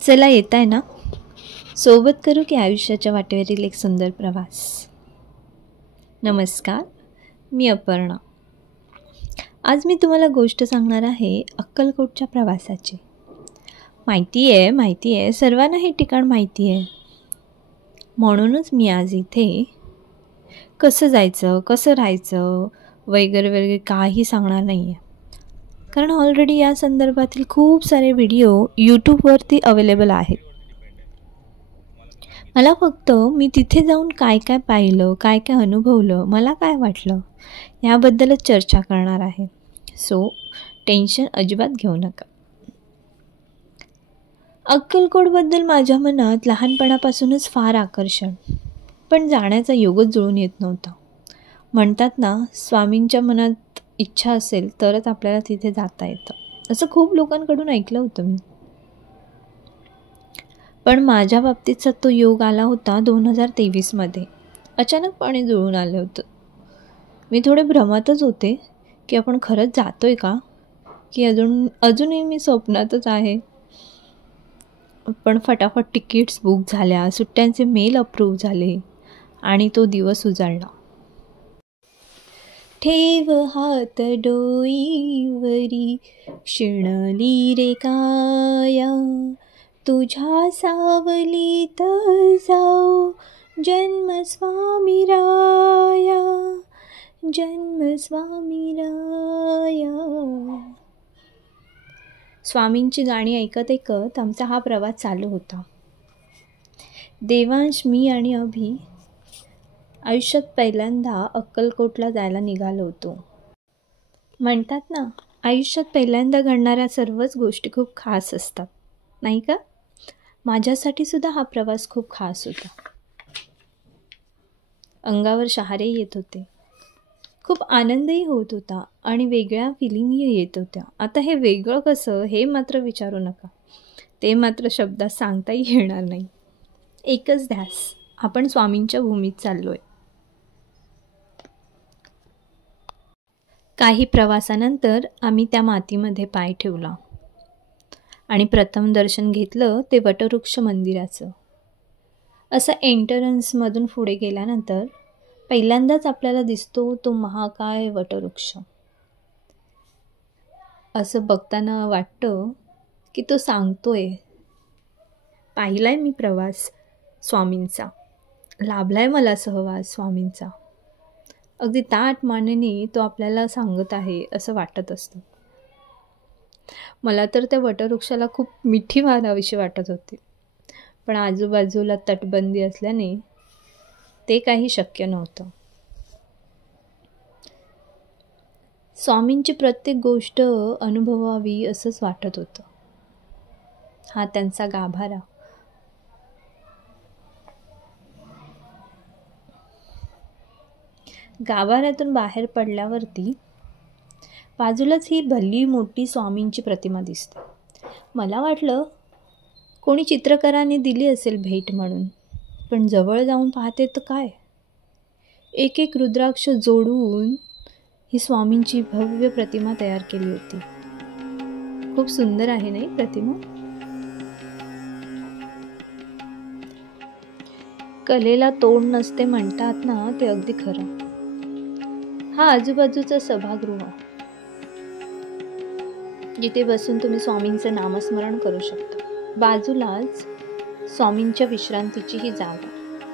चला येत आहे ना, सोबत करू की आयुष्याच्या वाटेवरील एक सुंदर प्रवास. नमस्कार, मी अपर्णा. आज मी तुम्हाला गोष्ट सांगणार आहे अक्कलकोटच्या प्रवासाची. माहिती आहे सर्वांना हे ठिकाण माहिती आहे. म्हणूनच मी आज इथे कसं जायचं, कसं राहायचं वगैरे काही सांगणार नाही आहे. कारण ऑलरेडी या संदर्भातील खूप सारे व्हिडिओ यूट्यूबवरती अवेलेबल आहेत. मला फक्त मी तिथे जाऊन काय काय पाहिलं, काय काय अनुभवलं, मला काय वाटलं याबद्दलच चर्चा करणार आहे. सो टेन्शन अजिबात घेऊ नका. अक्कलकोटबद्दल माझ्या मनात लहानपणापासूनच फार आकर्षण, पण जाण्याचा योगच जुळून येत नव्हता. म्हणतात ना, स्वामींच्या मनात इच्छा असेल तरच आपल्याला तिथे जाता येतं, असं खूप लोकांकडून ऐकलं होतं मी. पण माझ्या बाबतीतचा तो योग आला होता 2023 अचानकपणे जुळून आलं होतं. मी थोडे भ्रमातच होते की आपण खरंच जातोय का, की अजूनही मी स्वप्नातच आहे. पण फटाफट तिकीट्स बुक झाल्या, सुट्ट्यांचे मेल अप्रूव्ह झाले आणि तो दिवस उजाडला. ठेव हात डोईवरी, क्षिणली रे काया, तुझ्या सावलीत जाऊ जन्म स्वामी राया, जन्म स्वामी राया. स्वामींची गाणी ऐकत ऐकत आमचा हा प्रवास चालू होता. देवांश, मी आणि अभि आयुष्यात पहिल्यांदा अक्कलकोटला जायला निघालो होतो. म्हणतात ना, आयुष्यात पहिल्यांदा घडणाऱ्या सर्वच गोष्टी खूप खास असतात, नाही का? माझ्यासाठी सुद्धा हा प्रवास खूप खास होता. अंगावर शहारे येत होते, खूप आनंदही होत होता आणि वेगळ्या फिलिंगही येत होत्या. आता हे वेगळं कसं हे मात्र विचारू नका, ते मात्र शब्दात सांगताही येणार नाही. एकच ध्यास, आपण स्वामींच्या भूमीत चाललोय. काही प्रवासानंतर आम्ही त्या मातीमध्ये पाय ठेवला आणि प्रथम दर्शन घेतलं ते वटवृक्ष मंदिराचं. असं एंट्रन्समधून पुढे गेल्यानंतर पहिल्यांदाच आपल्याला दिसतो तो महाकाय वटवृक्ष. असं बघताना वाटतं की तो सांगतोय, पाहिलाय मी प्रवास स्वामींचा, लाभलाय मला सहवास स्वामींचा. अगदी ताठ मानेने तो आपल्याला सांगत आहे असं वाटत असतं. मला तर त्या वटवृक्षाला खूप मिठी मारावीशी वाटत होती, पण आजूबाजूला तटबंदी असल्याने ते काही शक्य नव्हतं. स्वामींची प्रत्येक गोष्ट अनुभवावी असंच वाटत होतं. हा त्यांचा गाभारा. गाभाऱ्यातून बाहेर पडल्यावरती बाजूलाच ही भली मोठी स्वामींची प्रतिमा दिसते. मला वाटलं कोणी चित्रकाराने दिली असेल भेट म्हणून, पण जवळ जाऊन पाहते तर काय, एक एक रुद्राक्ष जोडून ही स्वामींची भव्य प्रतिमा तयार केली होती. खूप सुंदर आहे नाही प्रतिमा? कलेला तोड नसते म्हणतात ना, ते अगदी खरं. हा आजूबाजूचा सभागृह, जिथे बसून तुम्ही स्वामींचं नामस्मरण करू शकता. बाजूलाच स्वामींच्या विश्रांतीची ही जागा.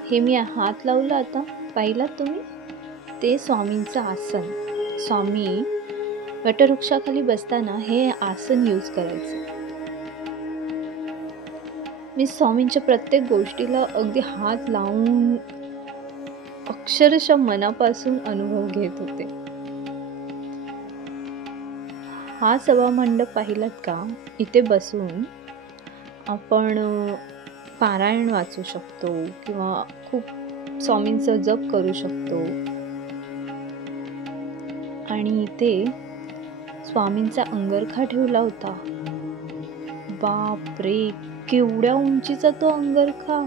हे मी हात लावला आता, पाहिलात तुम्ही? ते स्वामींचं आसन. स्वामी वटवृक्षाखाली बसताना हे आसन यूज करायचं. मी स्वामींच्या प्रत्येक गोष्टीला अगदी हात लावून अक्षरशः मनापासून अनुभव घेत होते. हा सभामंडप पाहिलात का? इथे बसून आपण पारायण वाचू शकतो किंवा खूप स्वामींचं जप करू शकतो. आणि इथे स्वामींचा अंगरखा ठेवला होता. बापरे, केवढ्या उंचीचा तो अंगरखा!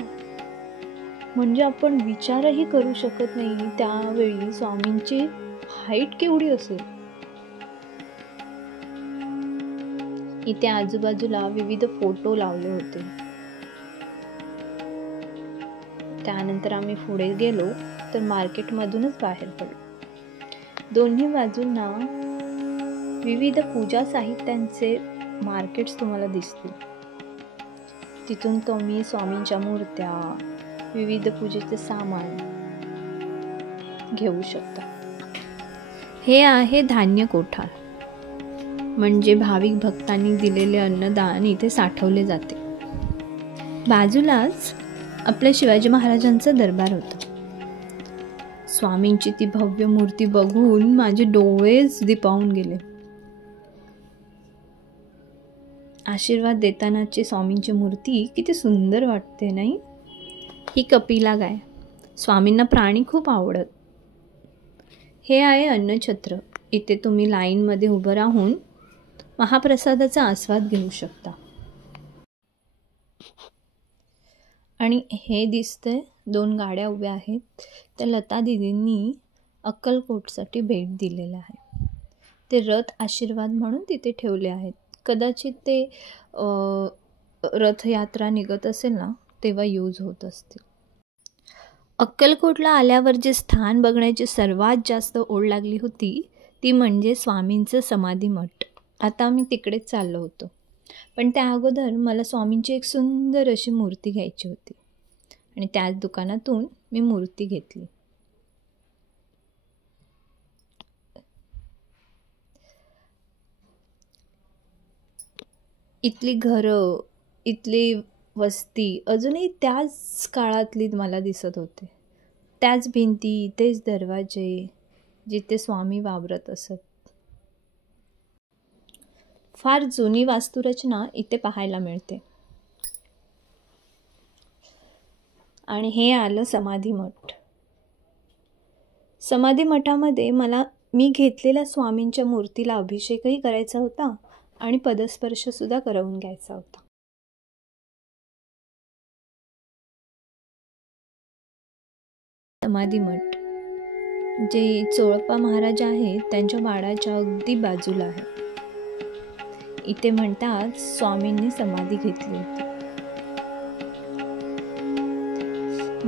म्हणजे आपण विचारही करू शकत नाही त्यावेळी स्वामींची हाईट केवढी असेल. इथे आजूबाजूला विविध फोटो लावले होते. त्यानंतर आम्ही पुढे गेलो तर मार्केटमधूनच बाहेर पडलो. दोन्ही बाजूंना विविध पूजा साहित्यांचे मार्केट्स तुम्हाला दिसतील. तिथून तुम्ही स्वामींच्या मूर्त्या, विविध पूजेचे सामान घेऊ शकता. हे आहे धान्य कोठार, म्हणजे भाविक भक्तांनी दिलेले अन्नदान इथे साठवले जाते. बाजूलाच आपल्या शिवाजी महाराजांचा दरबार होता. स्वामींची ती भव्य मूर्ती बघून माझे डोळेच दिपावून गेले. आशीर्वाद देतानाची स्वामींची मूर्ती किती सुंदर वाटते नाही. ही कपिला गाय, स्वामींना प्राणी खूप आवडत. हे आहे अन्नछत्र. इथे तुम्ही लाईनमध्ये उभं राहून महाप्रसादाचा आस्वाद घेऊ शकता. आणि हे दिसतंय 2 गाड्या उभ्या आहेत. त्या लता दिदींनी अक्कलकोटसाठी भेट दिलेलं आहे. ते रथ आशीर्वाद म्हणून तिथे ठेवले आहेत. कदाचित ते रथयात्रा निघत असेल ना तेव्हा यूज होत असतील. अक्कलकोटला आल्यावर जे स्थान बघण्याची सर्वात जास्त ओढ लागली होती ती म्हणजे स्वामींचं समाधी मठ. आता आम्ही तिकडेच चाललो होतो, पण त्या अगोदर मला स्वामींची एक सुंदर अशी मूर्ती घ्यायची होती आणि त्याच दुकानातून मी मूर्ती घेतली. इथली घरं, इथली वस्ती अजूनही त्याच काळातली मला दिसत होते. त्याच भिंती, तेच दरवाजे जिथे स्वामी वावरत असत. फार जुनी वास्तुरचना इथे पाहायला मिळते. आणि हे आलं समाधी मठ. समाधी मठामध्ये मी घेतलेल्या स्वामींच्या मूर्तीला अभिषेकही करायचा होता आणि पदस्पर्श सुद्धा करवून घ्यायचा होता. समाधी मठ जे चोळप्पा महाराज आहेत त्यांच्या वाड्याच्या अगदी बाजूला आहे. इथे म्हणतात स्वामींनी समाधी घेतली होती.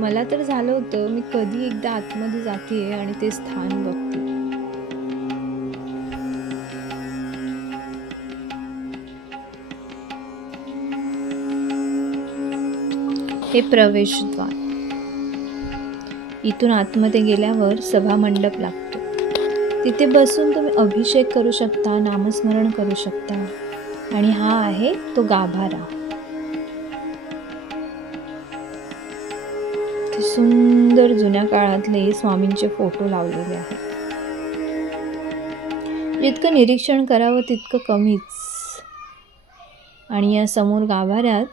मला तर झालं होतं मी कधी एकदा आतमध्ये जाते आणि ते स्थान बघते. हे प्रवेशद्वार. इथून आतमध्ये गेल्यावर सभा मंडप लागतो. तिथे बसून तुम्ही अभिषेक करू शकता, नामस्मरण करू शकता. आणि हा आहे तो गाभारा. ते सुंदर जुन्या काळातले स्वामींचे फोटो लावलेले आहेत. जितकं निरीक्षण करावं तितकं कमीच. आणि या समोर गाभाऱ्यात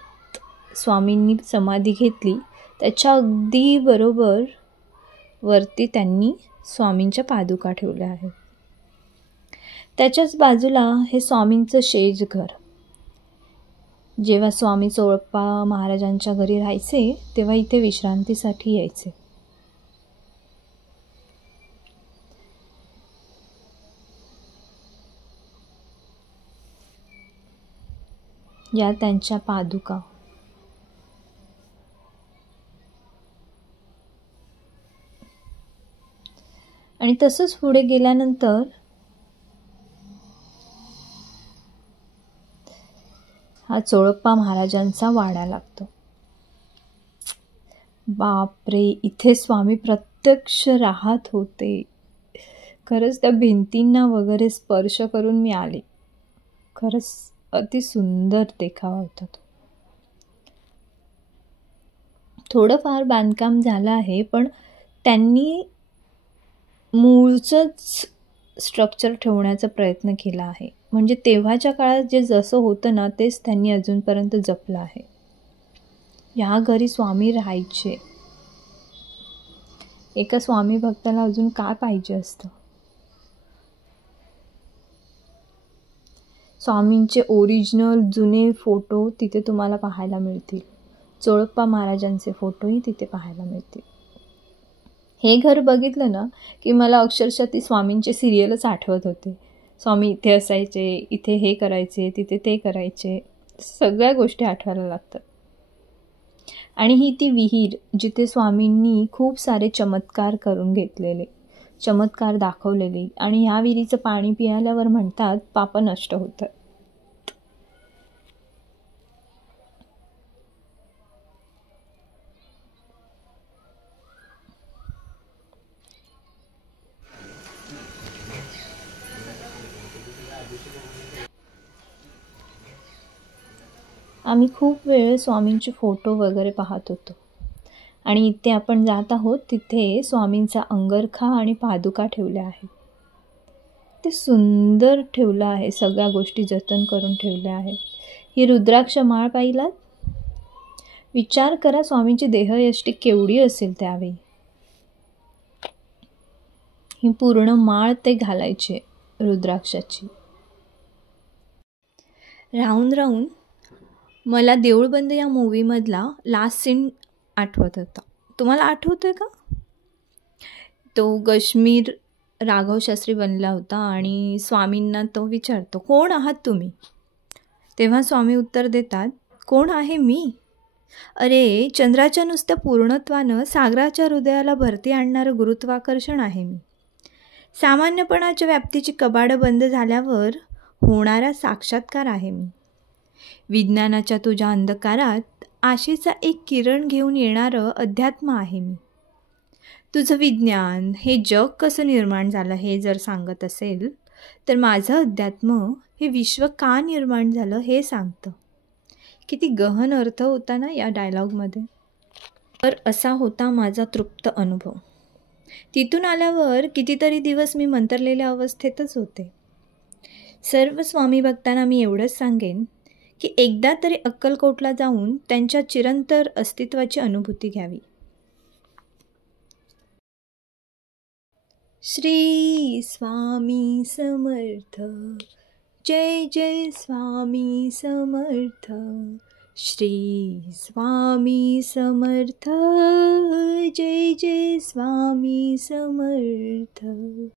स्वामींनी समाधी घेतली त्याच्या अगदी बरोबर वरती त्यांनी स्वामींच्या पादुका ठेवल्या आहेत. त्याच्याच बाजूला हे स्वामींचं शेज घर. जेव्हा स्वामी चोळप्पा महाराजांच्या घरी राहायचे तेव्हा इथे विश्रांतीसाठी यायचे. या त्यांच्या पादुका. आणि तसंच पुढे गेल्यानंतर हा चोळप्पा महाराजांचा वाडा लागतो. बापरे, इथे स्वामी प्रत्यक्ष राहत होते. खरंच त्या भिंतींना वगैरे स्पर्श करून मी आले. खरंच अति सुंदर देखावा होता तो. थोडंफार बांधकाम झालं आहे, पण त्यांनी मूळचंच स्ट्रक्चर ठेवण्याचा प्रयत्न केला आहे. म्हणजे तेव्हाच्या काळात जे जसं होतं ना तेच त्यांनी अजूनपर्यंत जपलं आहे. या घरी स्वामी राहायचे. एका स्वामी भक्ताला अजून काय पाहिजे असतं. स्वामींचे ओरिजिनल जुने फोटो तिथे तुम्हाला पाहायला मिळतील. चोळप्पा महाराजांचे फोटोही तिथे पाहायला मिळतील. हे घर बघितलं ना की मला अक्षरशः ती स्वामींची सिरियलच आठवत होते. स्वामी इथे असायचे, इथे हे करायचे, तिथे ते करायचे, सगळ्या गोष्टी आठवायला लागतात. आणि ही ती विहीर जिथे स्वामींनी खूप सारे चमत्कार करून घेतलेले, चमत्कार दाखवलेले, आणि ह्या विहिरीचं पाणी पिल्यावर म्हणतात पाप नष्ट होतं. आम्ही खूप वेळ स्वामींचे फोटो वगैरे पाहत होतो आणि इथे आपण जात आहोत तिथे स्वामींचा अंगरखा आणि पादुका ठेवल्या आहेत. ते सुंदर ठेवलं आहे, सगळ्या गोष्टी जतन करून ठेवल्या आहेत. ही रुद्राक्ष माळ पाहिलात? विचार करा स्वामींची देहयष्टी केवढी असेल त्यावेळी. ही पूर्ण माळ ते घालायचे रुद्राक्षाची. राहून राहून मला देऊळबंद या मूवीमधला लास्ट सीन आठवत होता. तुम्हाला आठवतोय का? तो गश्मीर राघव शास्त्री बनला होता आणि स्वामींना तो विचारतो, कोण आहात तुम्ही? तेव्हा स्वामी उत्तर देतात, कोण आहे मी? अरे, चंद्राच्या नुसत्या पूर्णत्वानं सागराच्या हृदयाला भरती आणणारं गुरुत्वाकर्षण आहे मी. सामान्यपणाच्या व्याप्तीची कबाडं बंद झाल्यावर होणारा साक्षात्कार आहे मी. विज्ञानाच्या तुझ्या अंधकारात आशेचा एक किरण घेऊन येणारं अध्यात्म आहे मी. तुझं विज्ञान हे जग कसं निर्माण झालं हे जर सांगत असेल तर माझं अध्यात्म हे विश्व का निर्माण झालं हे सांगतं. किती गहन अर्थ होता ना या डायलॉगमध्ये. तर असा होता माझा तृप्त अनुभव. तिथून आल्यावर कितीतरी दिवस मी मंतरलेल्या अवस्थेतच होते. सर्व स्वामी भक्तांना मी एवढंच सांगेन की एकदा तरी अक्कलकोटला जाऊन त्यांच्या चिरंतर अस्तित्वाची अनुभूती घ्यावी. श्री स्वामी समर्थ, जय जय स्वामी समर्थ, श्री स्वामी समर्थ, जय जय स्वामी समर्थ.